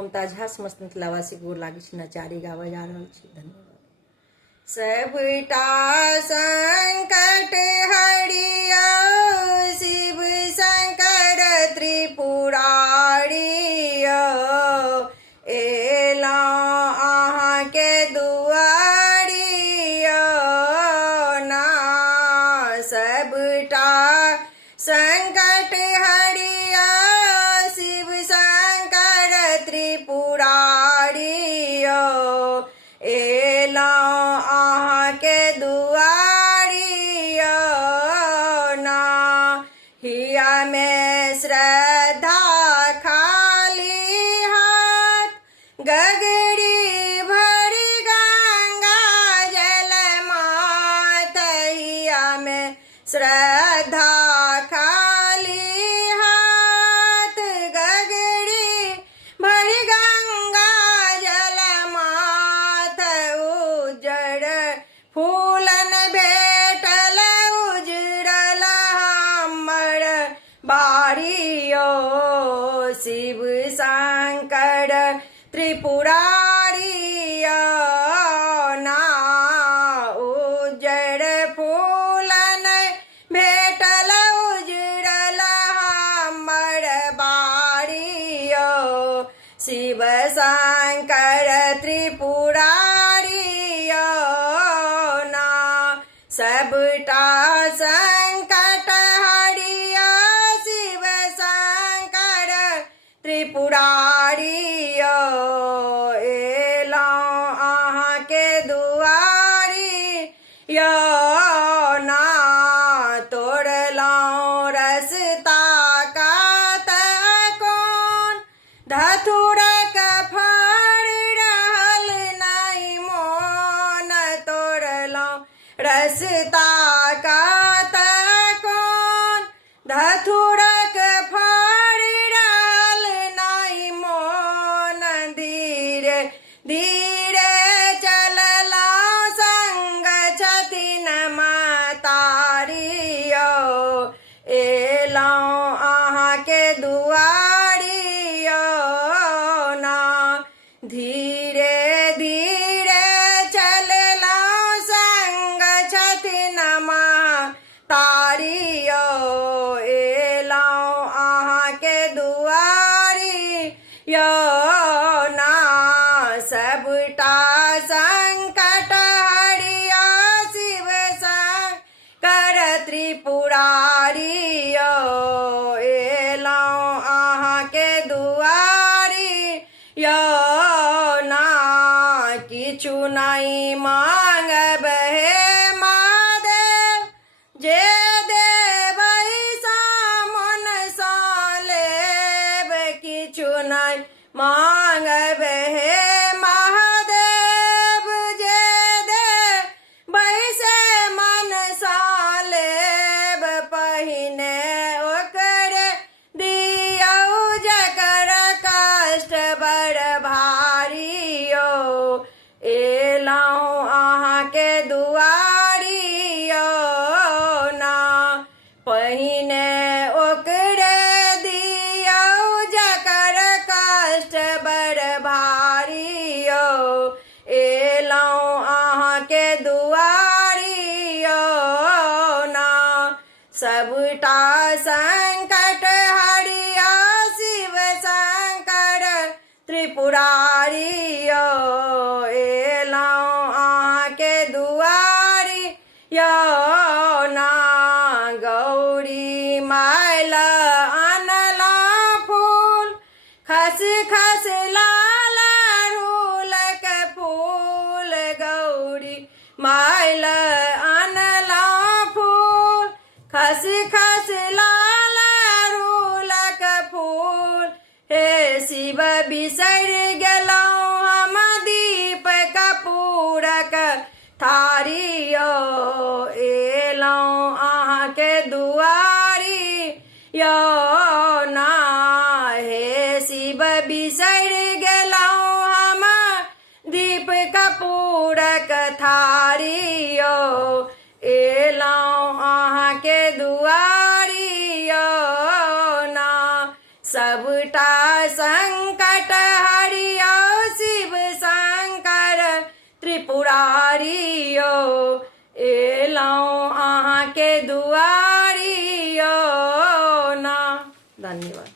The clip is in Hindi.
ममता झा समस्त मिथिलावासी गोर लागी छी, नचारी गावे जा रहल छी। धन्यवाद। सबटा संकट हरिया शिव शंकर त्रिपुरारी, एलौं अहाँके दुआरी ना। सबटा संकट हरिया शिव शंकर त्रिपुरारी, एलौं अहाँके दुआरी ना। हिया में श्रद्धा खाली हाथ, गगरी भरी गंगा जल मात। हिया में श्रद्धा खाली हाथ, गगरी भरी गंगा जल मात। उजड़ फूलन भेटल उजड़ल हमर बारियो, शिव शंकर त्रिपुरारी ना। उजड़ फूलन भेटल उजड़ल हमर बारियो, शिव शंकर त्रिपुरारी ना। सबटा संकट हरिया शिव शंकर त्रिपुरारी, एलौं अहाँके दुआरी ना। तोड़लौं रस्ता कात कोन, धतुरक फड़ रहल नहीं मोन। तोड़लौं रस्ता कात कोन, धतुरक फड़ रहल नहीं मोन। धीरे धीरे चललौं संग छथिन महतारी, एलौं अहाँके दुआरी ना। धीरे धीरे चललौं संग छथिन महतारी, एलौं अहाँके दुआरी ना। सबटा संकट हरिया शिव शंकर त्रिपुरारी, एलौं अहाँके दुआरी ना। किछु नहीं मांगब हे महादेव, जे देबै सामन सा लेब। किछु नहीं मांगब हे महादेव, जे देबै से मन सा लेब। पहिने ओकर दियौ जकर कष्ट बड़ भारी, एलौं अहाँके दुआरी ना। पहिने ओकर दियौ जकर कष्ट बड़ भारी, एलौं अहाँके दुआरी ना। सबटा संकट हरिया शिव शंकर त्रिपुरारी, एलौं अहाँके दुआरी ना। गौरी माइल अनलौं फूल, खस खस लाल अड़हुलक फूल। गौरी माइल अनलौं फूल, खस खस लाल अड़हुलक फूल। हे शिव बिसरि गेलौं हम दीप कपूरक थारी, एलौं अहाँके दुआरी ना। हे शिव बिसरि गेलौं हम दीप कपूरक थारी, एलौं अहाँके दुआरी ना। सबटा संकट हरि त्रिपुरारी यो एलौं अहाँ के दुआरी यो ना। धन्यवाद।